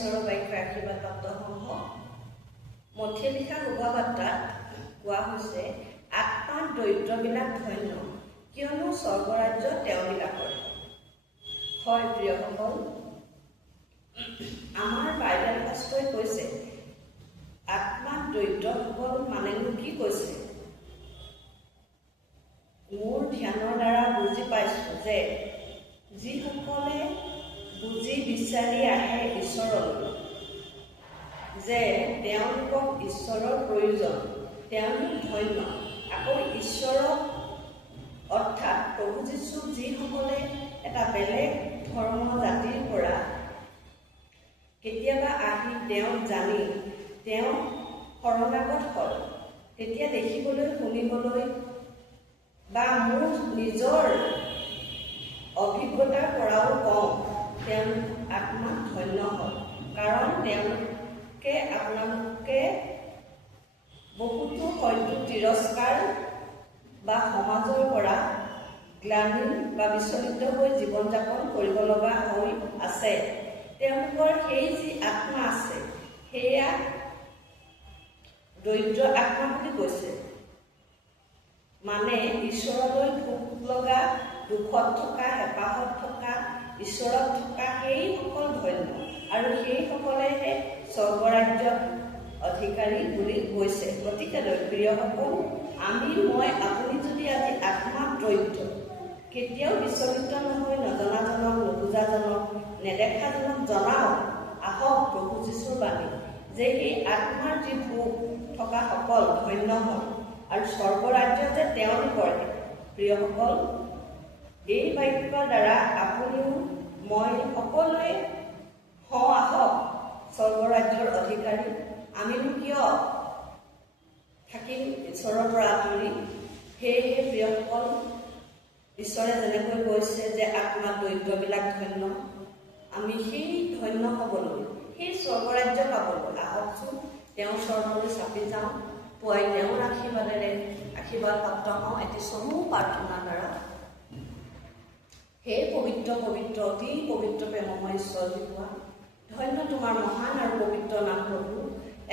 ঈশ্বৰৰ বাক্য আশীৰ্বাদ প্ৰাপ্ত হওক। মথিয়ে লিখা শুভবাৰ্তাত কোৱা হৈছে, আত্মাত দৰিদ্ৰবিলাক ধন্য, কিয়নো স্বৰ্গৰাজ্য তেওঁবিলাকৰ। হয় প্ৰিয়সকল, আমাৰ বাইবেল শাস্ত্ৰই কৈছে আত্মাত দৰিদ্ৰসকল মানেনো কি কৈছে। মোৰ ধ্যানৰ দ্বাৰা বুজি পাইছোঁ যে যিসকলে বুজি বিচাৰি আহে ঈশ্বৰলৈ যে তেওঁলোকক ঈশ্বৰৰ প্ৰয়োজন, তেওঁলোক ধন্য। আকৌ ঈশ্বৰক অৰ্থাৎ প্ৰভু যীশুক যিসকলে এটা বেলেগ ধৰ্ম জাতিৰ পৰা কেতিয়াবা আহি তেওঁক জানি তেওঁ শৰণাগত হ'ল, তেতিয়া দেখিবলৈ শুনিবলৈ বা মোৰ নিজৰ অভিজ্ঞতাৰ পৰাও কওঁ, তেওঁলোক আত্মাত ধন্য হ'ল। কাৰণ আপোনালোকে বহুতো হয়তো তিৰস্কাৰ বা সমাজৰ পৰা গ্লানি বা বিচলিত হৈ জীৱন যাপন কৰিব লগা হৈ আছে। তেওঁলোকৰ সেই যি আত্মা আছে সেয়া দৰিদ্ৰ আত্মা বুলি কৈছে। মানে ঈশ্বৰলৈ ভোক লগা, দুখত থকা, হেঁপাহত থকা, ঈশ্বৰত থকা সেইসকল ধন্য, আৰু সেইসকলেহে স্বৰ্গৰাজ্যত অধিকাৰী বুলি কৈছে। গতিকে প্ৰিয়সকল, আপুনি যদি আজি আত্মাত দৰিদ্ৰ, কেতিয়াও বিচলিত নহয়, নজনাজনক, নুবুজাজনক, নেদেখাজনক জনাওক, আহক প্ৰভু যীশুৰ বাণী যে এই আত্মাৰ যি ভোক থকা সকল ধন্য হ'ল আৰু স্বৰ্গৰাজ্য যে তেওঁলোকৰ। প্ৰিয়সকল, এই বাক্যৰ দ্বাৰা আপুনিও মই সকলোৱে আহক স্বৰ্গৰাজ্যৰ অধিকাৰী। আমিনো কিয় থাকিম ঈশ্বৰৰ পৰা আঁতৰি। সেয়েহে প্ৰিয়সকল, ঈশ্বৰে যেনেকৈ কৈছে যে আত্মাত দৰিদ্ৰবিলাক ধন্য, আমি সেই ধন্য হ'বলৈ, সেই স্বৰ্গৰাজ্য পাবলৈ আহকচোন তেওঁৰ চৰণলৈ চাপি যাওঁ, পুৱাই তেওঁৰ আশীৰ্বাদেৰে আশীৰ্বাদ প্ৰাপ্ত হওঁ এটি চমু প্ৰাৰ্থনাৰ দ্বাৰা। হে পবিত্ৰ পবিত্ৰ অতি পবিত্ৰ প্ৰেমময় ঈশ্বৰ হোৱা, ধন্য তোমাৰ মহান আৰু পবিত্ৰ নাম প্ৰভু।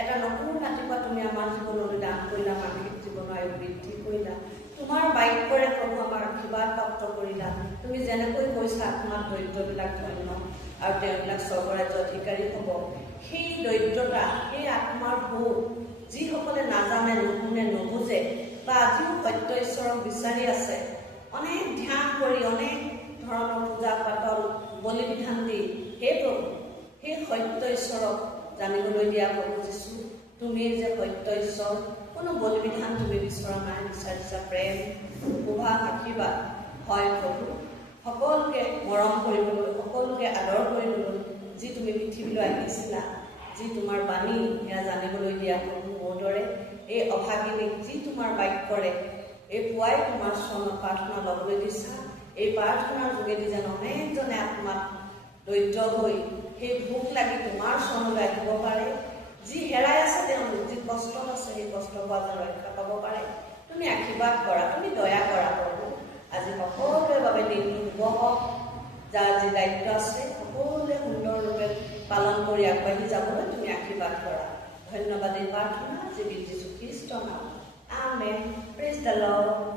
এটা নতুন ৰাতিপুৱা তুমি আমাৰ জীৱনলৈ দান কৰিলা, মানসিক জীৱনৰ আয়ু বৃদ্ধি কৰিলা, তোমাৰ বাক্যৰে প্ৰভু আমাৰ আশীৰ্বাদ প্ৰাপ্ত কৰিলা। তুমি যেনেকৈ কৈছা আত্মাত দৰিদ্ৰবিলাক ধন্য আৰু তেওঁবিলাক স্বৰ্গৰাজ্য অধিকাৰী হ'ব। সেই দৰিদ্ৰতা, সেই আত্মাৰ ভোগ যিসকলে নাজানে, নুশুনে, নুবুজে বা আজিও সত্য ঈশ্বৰক বিচাৰি আছে, অনেক ধ্যান কৰি, অনেক ধৰণৰ পূজা পাতল, বলি বিধান দি সেই প্ৰভু, সেই সত্য ঈশ্বৰক জানিবলৈ দিয়া প্ৰভু যীশু, তুমি যে সত্য ঈশ্বৰ, কোনো বলি বিধান তুমি বিচৰা নাই, বিচাৰিছা প্ৰেম, সুভাষ, আশীৰ্বাদ। হয় প্ৰভু, সকলোকে মৰম কৰিবলৈ, সকলোকে আদৰ কৰিবলৈ যি তুমি পৃথিৱীলৈ আহিছিলা, যি তোমাৰ বাণী সেয়া জানিবলৈ দিয়া প্ৰভু, মোৰ দৰে এই অভাগিনীক যি তোমাৰ বাক্যৰে এই পুৱাই তোমাৰ চৰণত প্ৰাৰ্থনা ল'বলৈ দিছা, এই প্ৰাৰ্থনাৰ যোগেদি যেন অনেকজনে আত্মাত দৰিদ্ৰ হৈ সেই ভোক লাগি তোমাৰ চৰণলৈ আহিব পাৰে। যি হেৰাই আছে তেওঁলোক, যি কষ্টত আছে সেই কষ্টৰ পৰা যেন ৰক্ষা পাব পাৰে। তুমি আশীৰ্বাদ কৰা, তুমি দয়া কৰা প্ৰভু। আজি সকলোৰে বাবে দিনটো শুভ হওক। যাৰ যি দায়িত্ব আছে সকলোৱে সুন্দৰৰূপে পালন কৰি আগবাঢ়ি যাবলৈ তুমি আশীৰ্বাদ কৰা। ধন্যবাদ এই প্ৰাৰ্থনা, যি যীশু খ্ৰীষ্টৰ নাম। আমেন। Praise the lord.